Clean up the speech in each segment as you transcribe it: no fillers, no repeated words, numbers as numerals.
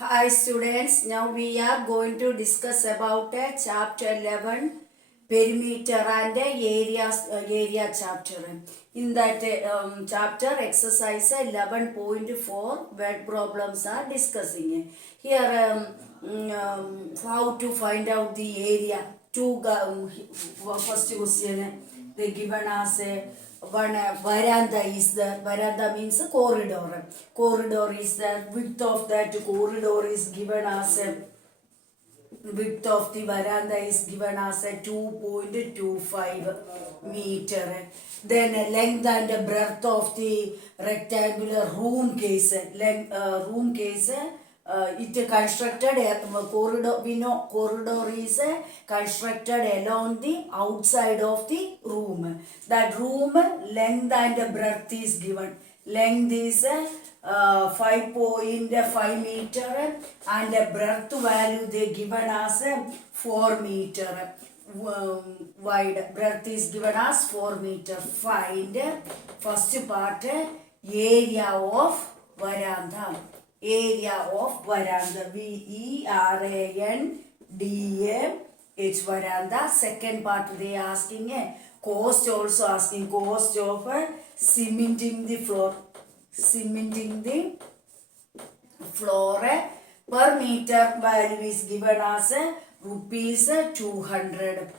Hi students, now we are going to discuss about chapter 11 perimeter and area chapter. In that chapter exercise 11.4 word problems are discussing. Here how to find out the area. First question they given us one veranda is there. Veranda means a corridor. Corridor is there. Width of that corridor is given as width of the veranda is given as a 2.25 meter. Then length and breadth of the rectangular room case. Room case. It constructed a corridor. We know corridor is constructed along the outside of the room. That room length and breadth is given. Length is 5.5 meter and breadth value they given as 4 meter wide. Breadth is given as 4 meter. Find first part area of veranda. Area of veranda. VERANDAH veranda. Second part they asking cost, also asking cost of cementing the floor. Cementing the floor per meter value is given as rupees 200.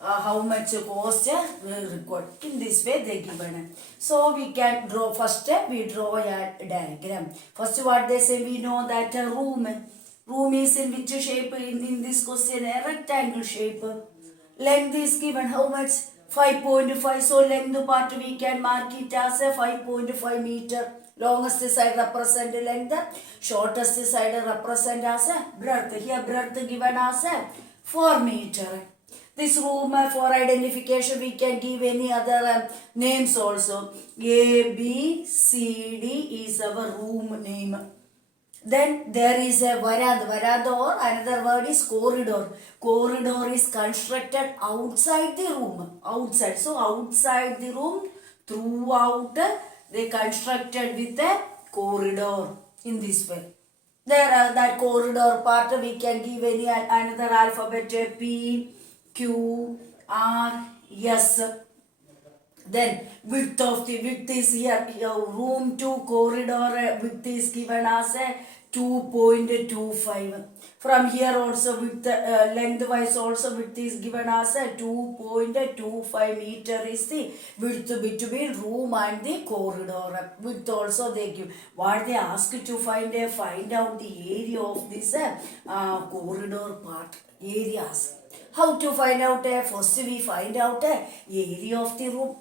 How much cost required. In this way they given. So we can draw first we draw a diagram. First what they say, we know that a room is in which shape in this question? A rectangle shape. Length is given how much? 5.5. So length part we can mark it as a 5.5 meter. Longest side represent length, shortest side represent as a breadth. Here breadth given as a 4 meter. This room for identification we can give any other names also. A, B, C, D is our room name. Then there is a veranda. Veranda or another word is corridor. Corridor is constructed outside the room. Outside. So outside the room throughout they constructed with a corridor in this way. There that corridor part we can give any another alphabet P, Q, R, S. Then width is here. Room to corridor width is given as a 2.25. From here also width lengthwise also width is given as a 2.25 meter is the width between room and the corridor. Width also they give. What they ask to find out the area of this corridor part. Areas. How to find out? First we find out area of the room.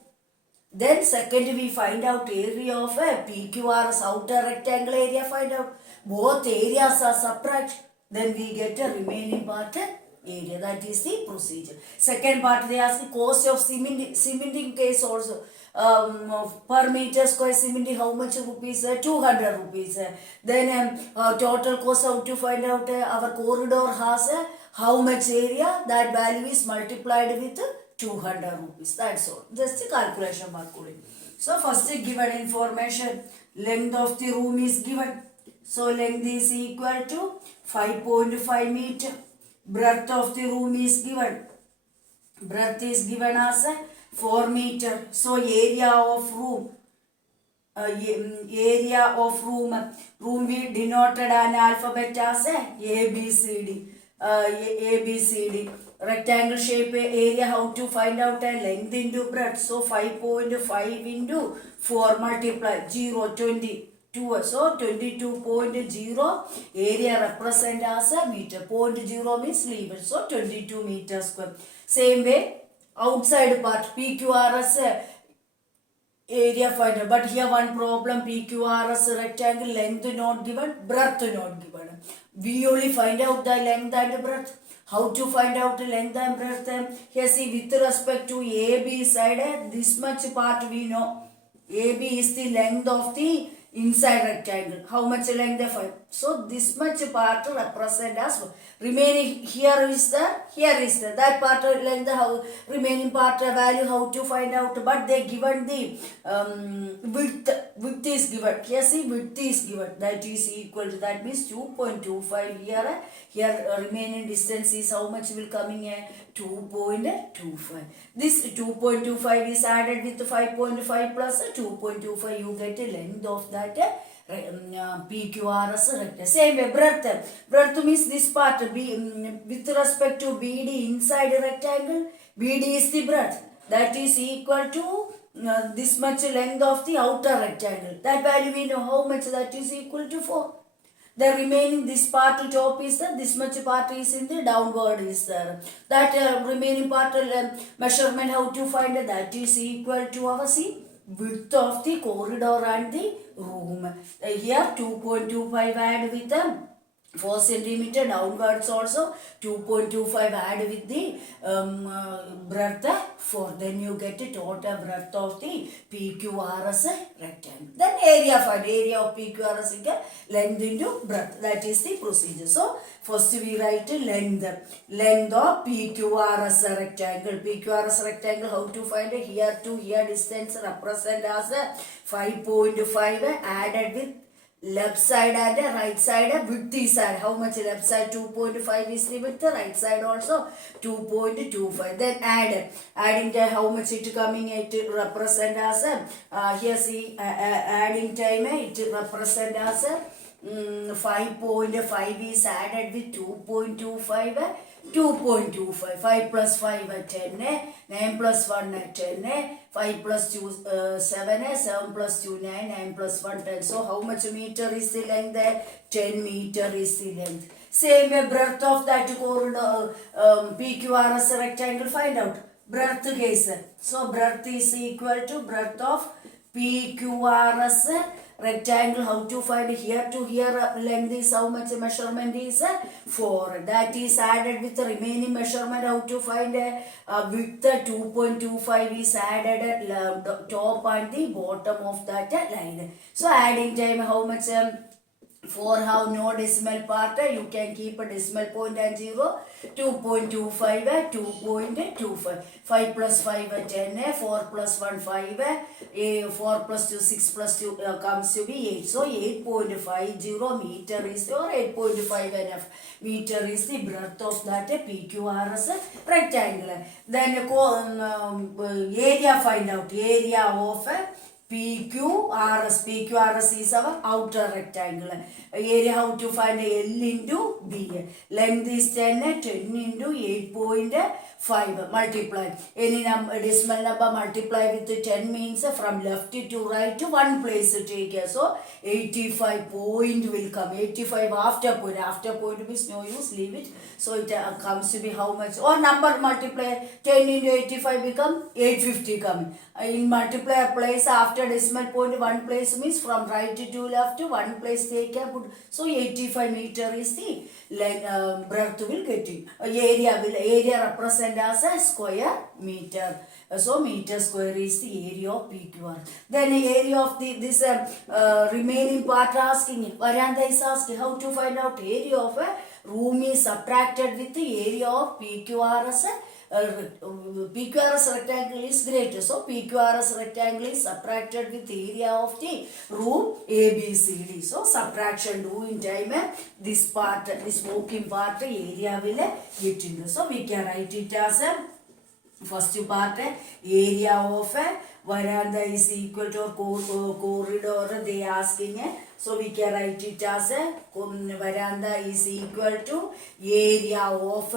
Then second we find out area of PQRS, outer rectangle area find out. Both areas are subtract. Then we get a remaining part area. That is the procedure. Second part they ask the cost of cementing case also. Per meter square cementing how much rupees? 200 rupees. Then total cost how to find out? Our corridor has how much area? That value is multiplied with 200 rupees. That's all. Just a calculation mark. So first given information, length of the room is given. So length is equal to 5.5 meter. Breadth of the room is given. Breadth is given as 4 meter. So area of room. Room we denoted an alphabet as ABCD. ABCD. Rectangle shape area, how to find out length into breadth. So 5.5 into 4 multiply 0, 22. So 22.0 area represent as a meter. 0.0 means leave it. So 22 meter square. Same way outside part PQRS area finder. But here one problem, PQRS rectangle length not given, breadth not given. We only find out the length and breadth. How to find out the length and breadth? Here see with respect to AB side, this much part we know. AB is the length of the inside rectangle. How much length? So this much part represent as remaining. Here is the that part length, how remaining part value, how to find out. But they given the width is given. Here see, width is given, that is equal to, that means 2.25 here. Here remaining distance is how much will coming a 2.25. This 2.25 is added with 5.5 plus 2.25, you get a length of that PQRS rectangle. Same way, breadth means this part with respect to BD inside rectangle. BD is the breadth, that is equal to this much length of the outer rectangle. That value we know how much, that is equal to 4. The remaining, this part top is there, this much part is in the downward is there. That remaining part measurement, how to find it, that is equal to our width of the corridor and the room. Here 2.25 add with 4 centimeter downwards, also 2.25 add with the breadth 4. Then you get the total breadth of the PQRS rectangle. Then area, find area of PQRS is length into breadth. That is the procedure. So first we write length of PQRS rectangle. PQRS rectangle, how to find it? Here to here distance represent as 5.5 added with left side and right side width is added. How much left side? 2.5 is the width, right side also 2.25. Then adding time, how much it coming, it represent as here see adding time, it represent as 5.5 is added with 2.25. 2.25, 5 plus 5 10, 9 plus 1 10, 5 plus 2 7, 7 plus 2 9, 9 plus 1 10. So how much meter is the length there? 10 meter is the length. Same way, breadth of that corridor PQRS rectangle, find out breadth case. So breadth is equal to breadth of PQRS rectangle. How to find here to here length is how much, measurement is 4. That is added with the remaining measurement. How to find width 2.25 is added at top and the bottom of that line. So adding time, how much 4 have no decimal part, you can keep a decimal point and 0. 2.25, 2.25. 5 plus 5 10, 4 plus 1 5, 4 plus 2 6 plus 2 comes to be 8. So 8.50 meter is, or 8.5 NF meter is the breadth of that PQRS rectangle. Then area, find out area of PQRS is our outer rectangle. Area, how to find L into B. Length is 10, 10 into 8.5 multiply. Any decimal number multiply with 10 means from left to right to one place to take. So 85 point will come. 85 after point. After point means no use, leave it. So it comes to be how much? Or number multiply 10 into 85 become 850 coming. In multiplier place after decimal point one place means from right to left to one place take a put. So 85 meter is the breadth will get it. Area represent as a square meter. So meter square is the area of PQR. Then area of this remaining part asking, Varanda is asking how to find out area of a room is subtracted with the area of PQRS. PQRS rectangle is greater. So PQRS rectangle is subtracted with area of the room ABCD. So subtraction do in time this part, this walking part area will get in. So we can write it as a first part area of a veranda is equal to corridor they asking. So we can write it as a veranda is equal to area of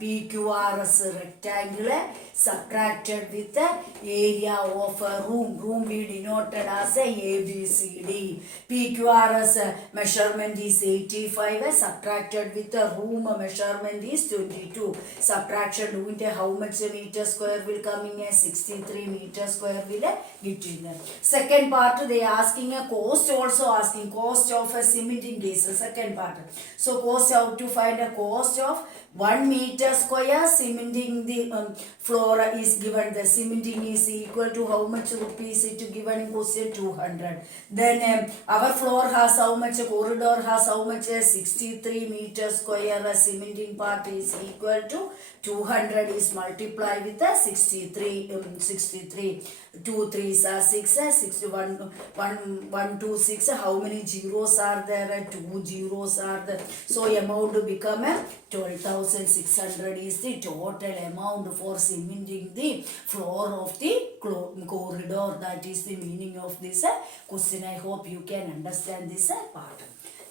PQRS rectangle subtracted with the area of a room. Room we denoted as a ABCD. PQRS measurement is 85 subtracted with the room measurement is 22. Subtraction doing how much meter square will coming as 63 meter square will get in. Second part they asking a cost also also asking cost of a cementing case, the second part. So cost, how to find a cost of 1 meter square cementing the floor is given. The cementing is equal to how much rupees it given in question? 200. Then our floor has how much? Corridor has how much? 63 meter square. Cementing part is equal to 200 is multiplied with the 63. 2 3s are 6, 61, 1 2 6. How many zeros are there? 2 zeros are there. So amount become 12,600 is the total amount for cementing the floor of the corridor. That is the meaning of this question. I hope you can understand this part.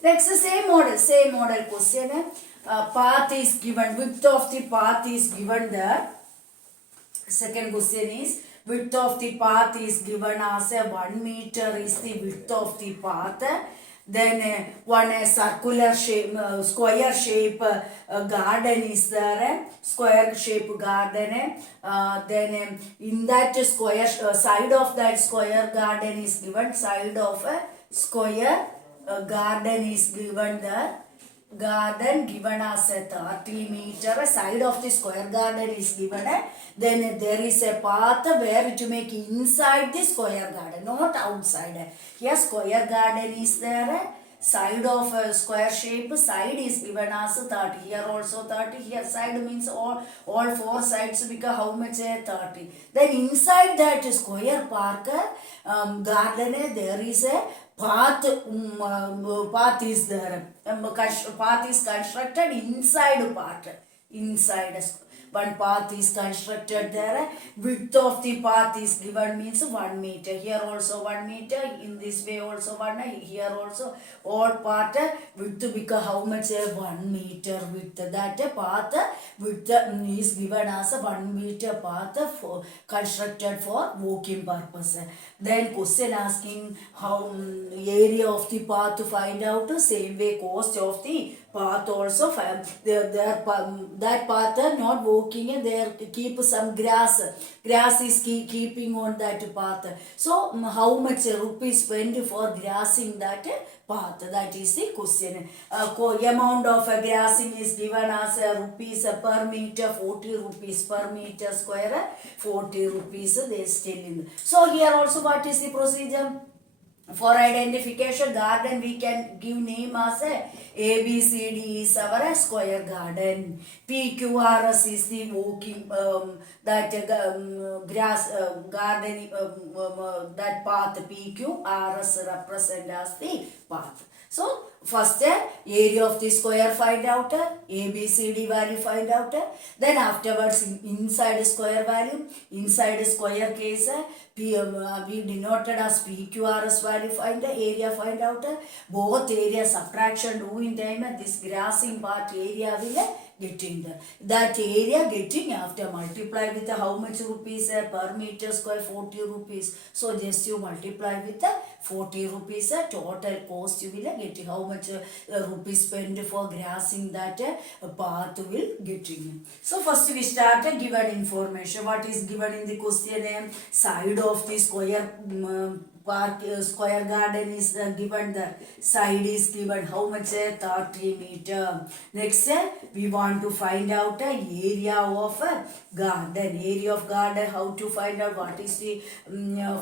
Next, same model question. Path is given, width of the path is given there. Second question is, width of the path is given as 1 meter is the width of the path. Then one circular shape, square shape garden is there. Square shape garden. Then in that square side of that square garden is given. Side of a square garden is given there. Garden given as a 30 meter. Side of the square garden is given. Then there is a path where to make inside the square garden, not outside. Here square garden is there. Side of a square shape, side is given as 30. Here also 30. Here side means all four sides become how much? 30. Then inside that square park garden there is a path. Path is there. Path is constructed inside part. Inside one path is constructed there. Width of the path is given means 1 meter. Here also 1 meter. In this way also 1. Here also all part width become how much? 1 meter width. That path width is given as a 1 meter path for constructed for walking purpose. Then question asking how area of the path to find out. Same way cost of the path also. That path not walking and there keep some grass. Grass is keeping on that path. So how much rupees spent for grassing that path? That is the question. Amount of grassing is given as rupees per meter, 40 rupees per meter square, 40 rupees they still in. So here also what is the procedure? For identification garden we can give name as A B C D is our square garden. PQRS is the walking grass garden that path. PQRS represent as the path. So first area of the square find out, ABCD value find out. Then afterwards inside square value, inside square case we denoted as PQRS value find, area find out. Both area subtraction do in time, this grassing part area will getting there. That area getting after multiply with how much rupees per meter square? 40 rupees. So just you multiply with 40 rupees total cost you will get. How much rupees spent for grassing that path will getting. So first we start given information. What is given in the question? Side of the square park square garden is given. The side is given how much? 30 meter. Next we want to find out area of garden. Area of garden, how to find out? What is the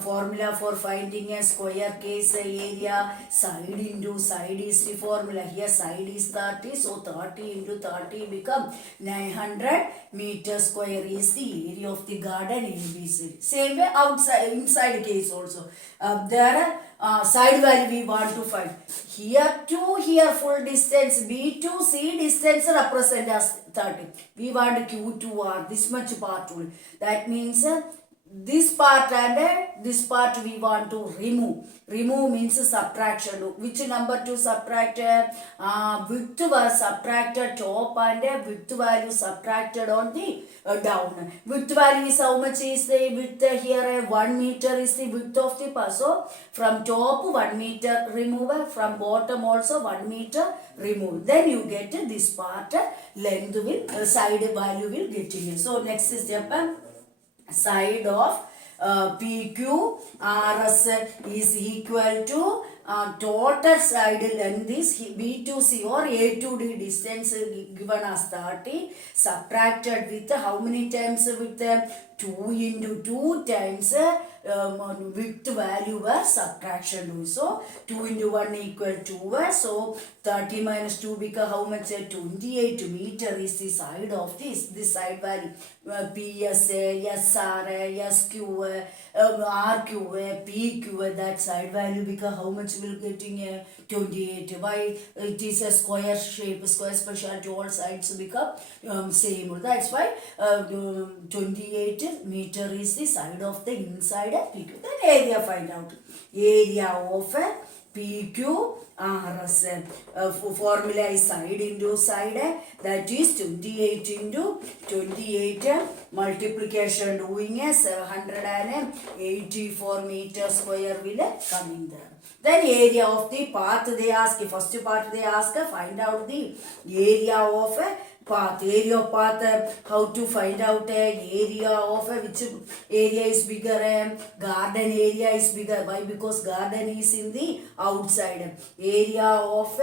formula for finding a square case area? Side into side is the formula. Here side is 30, so 30 into 30 become 900 meter square is the area of the garden ABC. Same way outside inside case also. There side value we want to find. Here to here full distance, B to C distance represent as 30. We want Q to R, this much part will. That means this part and this part we want to remove. Remove means subtraction. Which number to subtract? Width was subtracted top and width value subtracted on the down. Width value is how much is the width here? 1 meter is the width of the path. So from top 1 meter remove, from bottom also 1 meter remove. Then you get this part length will side value will get in. So next step, side of PQRS is equal to total side length is B2C or A2D distance given as 30, subtracted with how many times with 2 into 2 times width value were subtraction do. So 2 into 1 equal 2. So 30 minus 2 become how much? 28 meter is the side of this side value. PSA, SRA, SQ, RQ, PQ, that side value become how much will getting 28. Why? It is a square shape, square specialty, all sides become same. That's why 28 meter is the side of the inside PQ. Then area find out. Area of PQ RS. Formula is side into side, that is 28 into 28 multiplication doing a 784 meter square will coming there. Then area of the path they ask, first part they ask, find out the area of path. Area of path, how to find out area of which area is bigger? Garden area is bigger. Why? Because garden is in the outside. Area of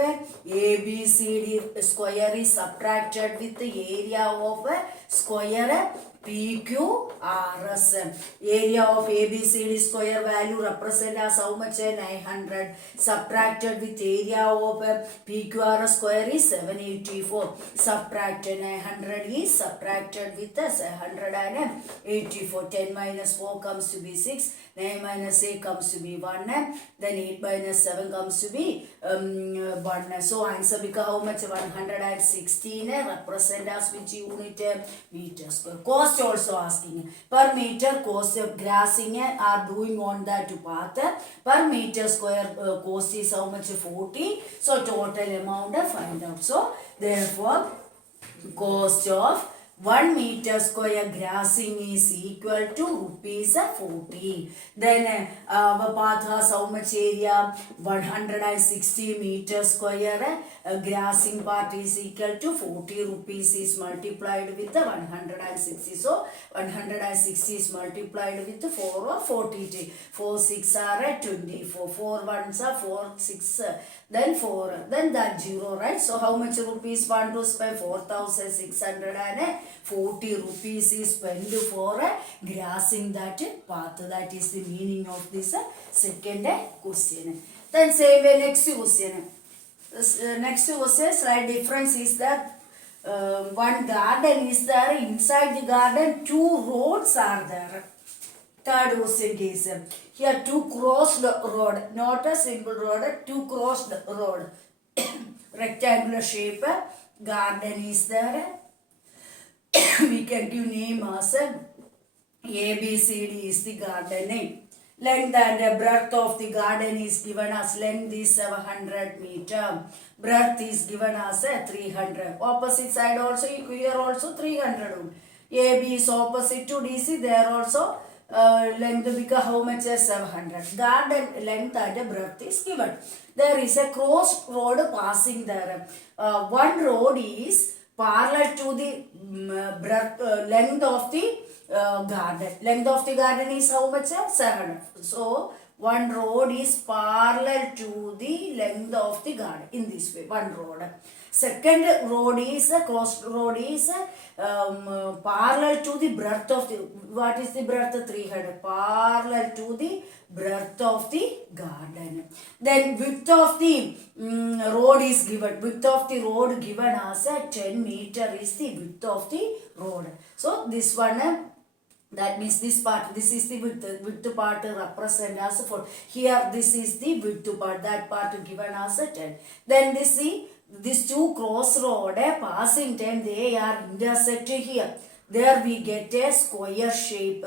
ABCD square is subtracted with the area of square PQRS. Area of ABCD square value represent as how much? 900. Subtracted with area of PQRS square is 784. Subtracted 900 is subtracted with 784. 10 minus 4 comes to be 6. 9 minus 8 comes to be 1. Then 8 minus 7 comes to be 1. So answer become how much? 116. Represent as which unit? Meter square. Cost also asking. Per meter cost of grassing are doing on that path. Per meter square cost is how much? 40. So total amount find out. So therefore cost of 1 meter square grassing is equal to rupees 40. Then our path has how much area? 160 meter square. Grassing part is equal to 40 rupees is multiplied with the 160. So 160 is multiplied with 4 or 40. 4 6 are 24. 4 ones are 4 6. Then 4. Then that 0, right? So how much rupees want to spend? 4,640 rupees is spent for grassing that path. That is the meaning of this second question. Then same way next question. Next question, slight difference is that one garden is there. Inside the garden, 2 roads are there. Third question is here 2 crossed road, not a simple road, 2 crossed road. Rectangular shape, garden is there. We can give name as ABCD is the garden name. Length and breadth of the garden is given as length is 700 meter. Breadth is given as 300. Opposite side also, here also 300. AB is opposite to DC, there also length become how much? 700. Garden length and breadth is given. There is a cross road passing there. One road is parallel to the length of the garden. Length of the garden is how much? 700. So one road is parallel to the length of the garden in this way. One road. Second road is cross road is parallel to the breadth of the, what is the breadth? 300. Parallel to the breadth of the garden. Then width of the road is given. Width of the road given as 10 meter is the width of the road. So this one that means this part, this is the width part represent as 4. Here this is the width part, that part given as 10. Then this see, these 2 crossroad passing time, they are intersected here. There we get a square shape,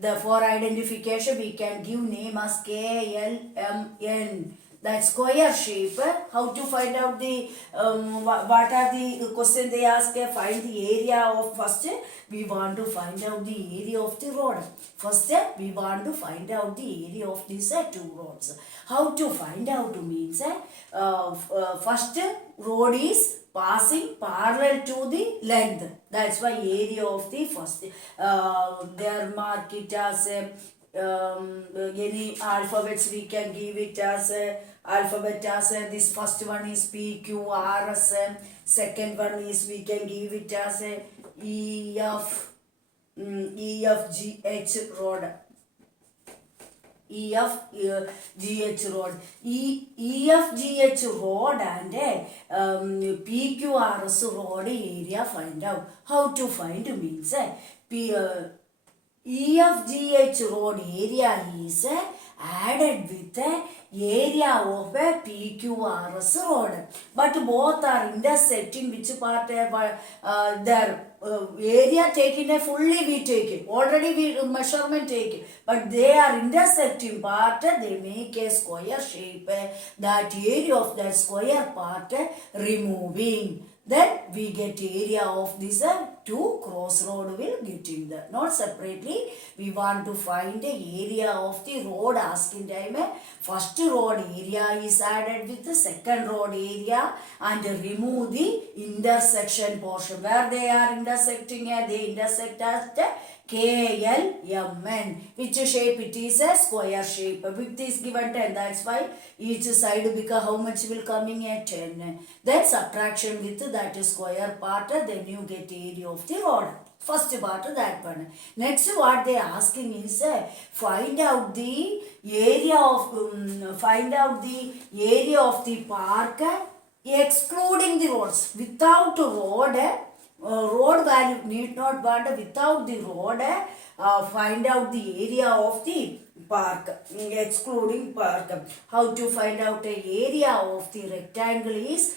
The for identification we can give name as KLMN. That square shape, how to find out the, what are the question they ask? Find the area of, first we want to find out the area of the road. First we want to find out the area of these 2 roads. How to find out means, first road is passing parallel to the length. That's why area of the first, there mark it as any alphabets we can give it as alphabet as this first one is P Q R S, second one is we can give it as E F G H road. E F G H road. E F G H road and P Q R S road area find out. How to find means E F G H road area is added with the area of a P Q R S road. But both are intersecting which part their area taken a fully we take it. Already we measurement take it. But they are intersecting part, they make a square shape. That area of that square part removing. Then we get area of this two crossroad will get in there. Not separately. We want to find the area of the road asking time. First road area is added with the second road area and remove the intersection portion. Where they are intersecting, they intersect at KLMN. Which shape it is? A square shape. Width is given 10. That's why each side because how much will coming at 10. Then subtraction with that square part. Then you get area of the road. First part that one. Next what they asking is find out the area of the park excluding the roads. Without road road value need not want without the road find out the area of the park excluding park. How to find out the area of the rectangle is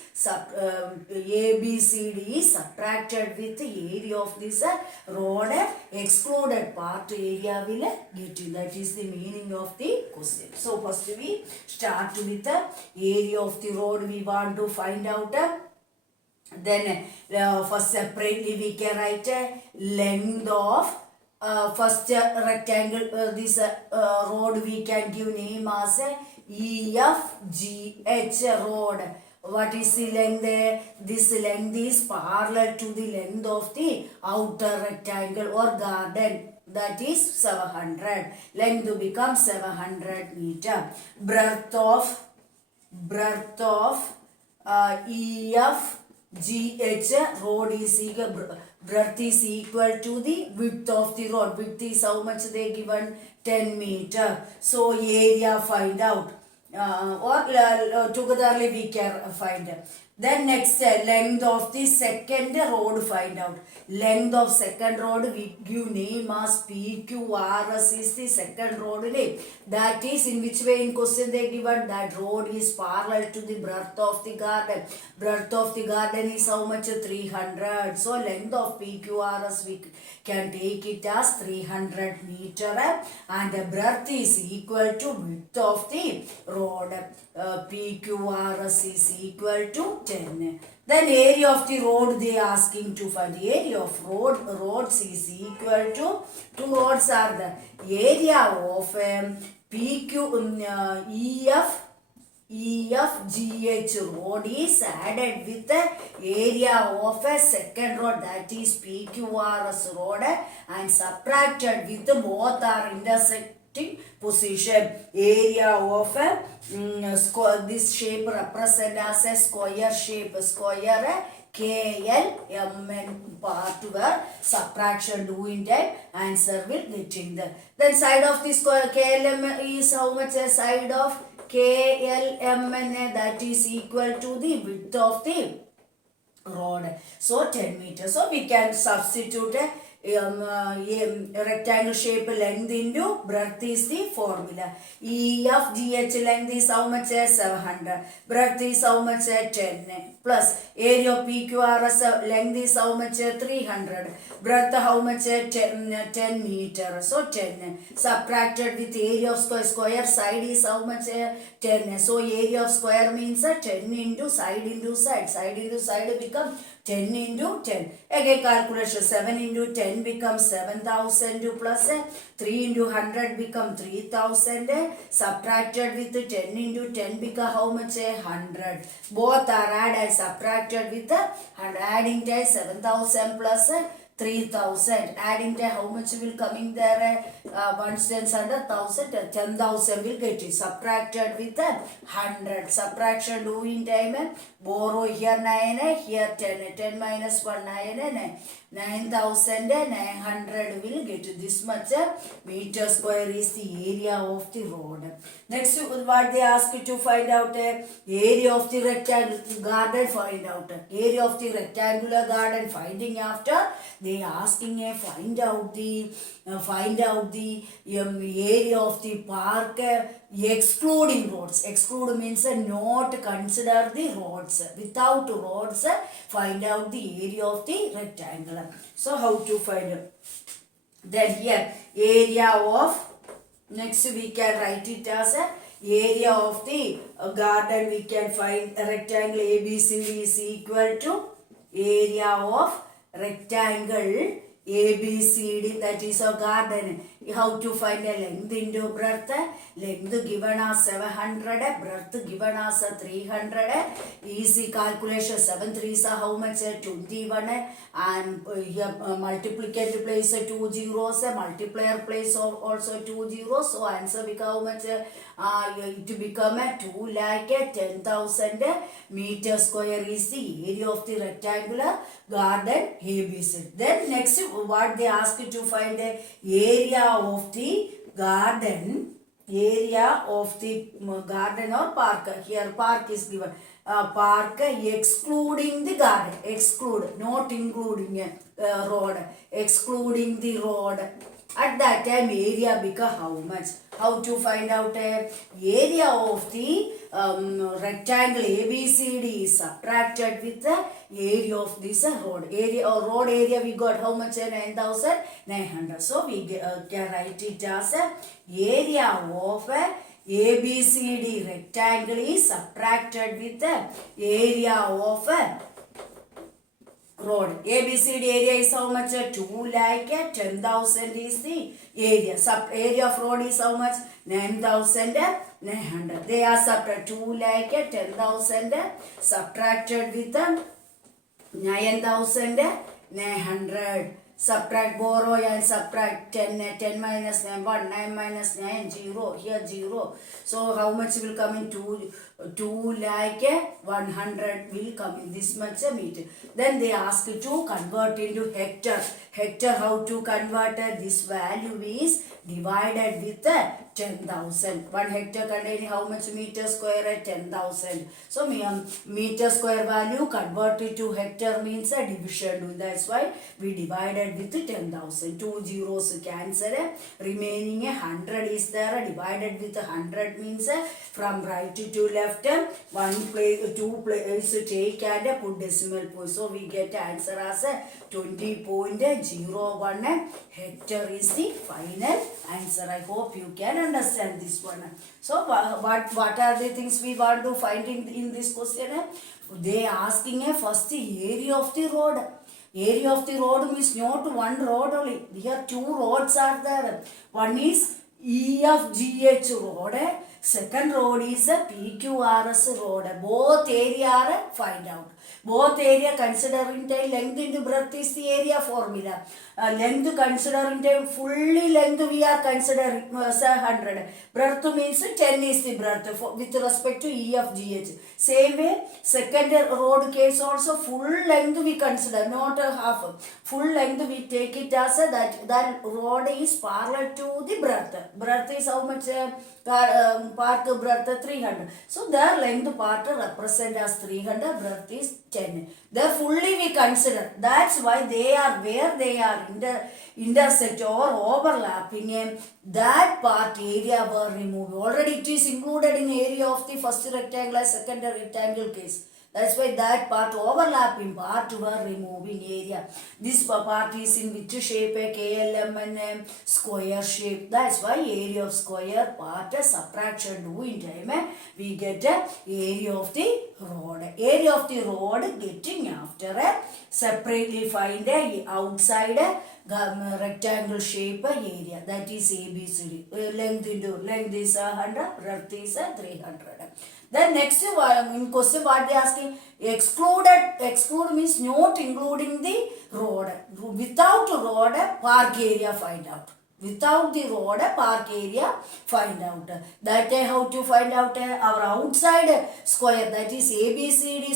ABCD is subtracted with the area of this road excluded part area will get you. That is the meaning of the question. So first we start with the area of the road we want to find out. Then first separately we can write length of first rectangle this road we can give name as EFGH road. What is the length? This length is parallel to the length of the outer rectangle or garden. That is 700. Length becomes 700 meter. Breadth of EFGH road is equal, breadth is equal to the width of the road. Width is how much they given? 10 meter. So area find out or togetherly we can find. Then next length of the second road find out. Length of second road we give name as PQRS is the second road name. That is in which way in question they given that road is parallel to the breadth of the garden. Breadth of the garden is how much? 300. So length of PQRS we can take it as 300 meter and the breadth is equal to width of the road. PQRS is equal to 10. Then area of the road they asking to find. The area of roads is equal to two roads are the area of EFGH road is added with the area of a second road that is PQRS road and subtracted with both are intersecting position. Area of this shape represent as a square shape. Square KLMN part where subtraction doing that answer will get in there. Then side of the square KLM is how much a side of KLMN that is equal to the width of the road. So 10 meters. So we can substitute a rectangle shape length into breadth is the formula. EFGH length is how much? 700. Breadth is how much? 10. Plus area of PQRS length is how much? 300. Breadth how much? 10 meter. So 10. Subtracted with area of square. Square side is how much? 10. So area of square means 10 into side into side. Side into side become 10 into 10. Again calculation 7 into 10 becomes 7000 plus 3 into 100 become 3000. Subtracted with 10 into 10 become how much? 100. Both are added subtracted with and adding 10 7000 plus 3,000. Adding the how much will coming there? 1 cents under 1,000, 10,000 will get it. Subtracted with 100. Subtraction doing time. Borrow here 9, here 10. 10 minus 1, 9. 9,900 will get this much meter square is the area of the road. Next, what they ask you to find out? Area of the rectangle garden, find out. Area of the rectangular garden, finding after they asking a find out the area of the park excluding roads. Exclude means not consider the roads. Without roads, find out the area of the rectangle. So how to find it? Then here area of, next we can write it as a area of the garden. We can find a rectangle ABCD is equal to area of rectangle ABCD, that is a garden. How to find a length into breadth? Length given as 700, breadth given as 300. Easy calculation. 7 3s are how much? 21. And here multiplicator place 2 zeros, multiplier place also 2 zeros. So answer become how much? It become 2,10,000 meter square is the area of the rectangular garden ABC. Then next, what they ask you to find the area of the garden, area of the garden or park. Here park is given. Park excluding the garden, exclude, not including a road, excluding the road. At that time area become how much? How to find out area of the rectangle ABCD is subtracted with the area of this road. Area or road area we got how much? 9,900. So we can write it as area of ABCD rectangle is subtracted with the area of road. ABCD area is how much? 2,10,000 is the area. Area of road is how much? 9,900. They are subtracted 2,10,000 subtracted with 9,900. Subtract, borrow and subtract 10, 10 minus 9, 1, 9 minus 9, 0, here 0. So how much will come in? 2,100 will come in this much meter. Then they ask you to convert into hectare. Hectare, how to convert? This value is divided with 10,000. 1 hectare containing how much meter square? 10,000. So meter square value converted to hectare means a division. That's why we divided with 10,000. 2 zeros cancel. Remaining 100 is there. Divided with 100 means from right to left. One place, 2 places take and put decimal point. So we get answer as 20.01 hectare is the final answer. I hope you can understand this one. So what are the things we want to find in this question? They asking first the area of the road. Area of the road means not one road only. Here 2 roads are there. One is EFGH road. Second road is a PQRS road. Both area are find out. Both area considering time length into breadth is the area formula. Length considering time fully length we are considering 100. Breadth means 10 is the breadth with respect to EFGH. Same way second road case also full length we consider, not a half. Full length we take it as that road is parallel to the breadth. Breadth is how much? Park breadth 300. So their length part represent as 300, breadth is 10. They fully we consider. That's why they are where they are intersect or overlapping. That part area were removed. Already it is included in area of the first rectangle, second rectangle case. That's why that part overlapping part were removing area. This part is in which shape? KLM and square shape. That's why area of square part subtraction do in time. We get area of the road. Area of the road getting after separately find outside rectangle shape area. That is ABCD. Length into length is 100, breadth is 300. Then next in question what they asking, exclude means not including the road. Without road, park area find out. Without the road, park area find out. That how to find out our outside square, that is ABCD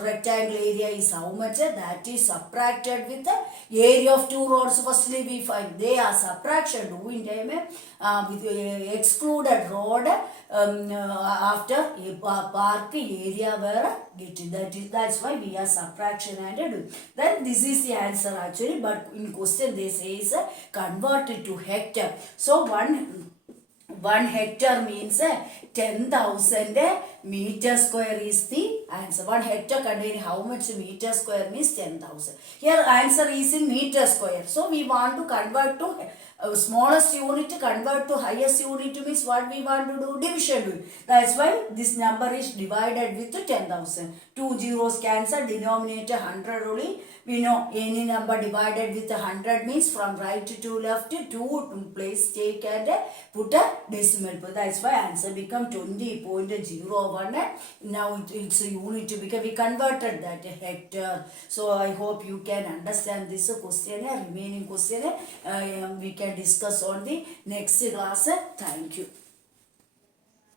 rectangle area is how much, that is subtracted with the area of two roads. Firstly we find they are subtraction doing time with excluded road after a park area where getting, that's why we are subtraction and do. Then this is the answer actually, but in question they say is converted to hectare. So one hectare means 10,000 meter square is the answer. 1 hectare containing how much meter square means 10,000. Here answer is in meter square. So we want to convert to smallest unit, convert to highest unit means what we want to do? Division do. That's why this number is divided with 10,000. 2 zeros cancel, denominator 100 only. We know any number divided with 100 means from right to left, 2 place take and put a decimal. That's why answer become 20.01. Now it's a unit because we converted that hectare. So I hope you can understand this question. Remaining question we can discuss on the next class. Thank you.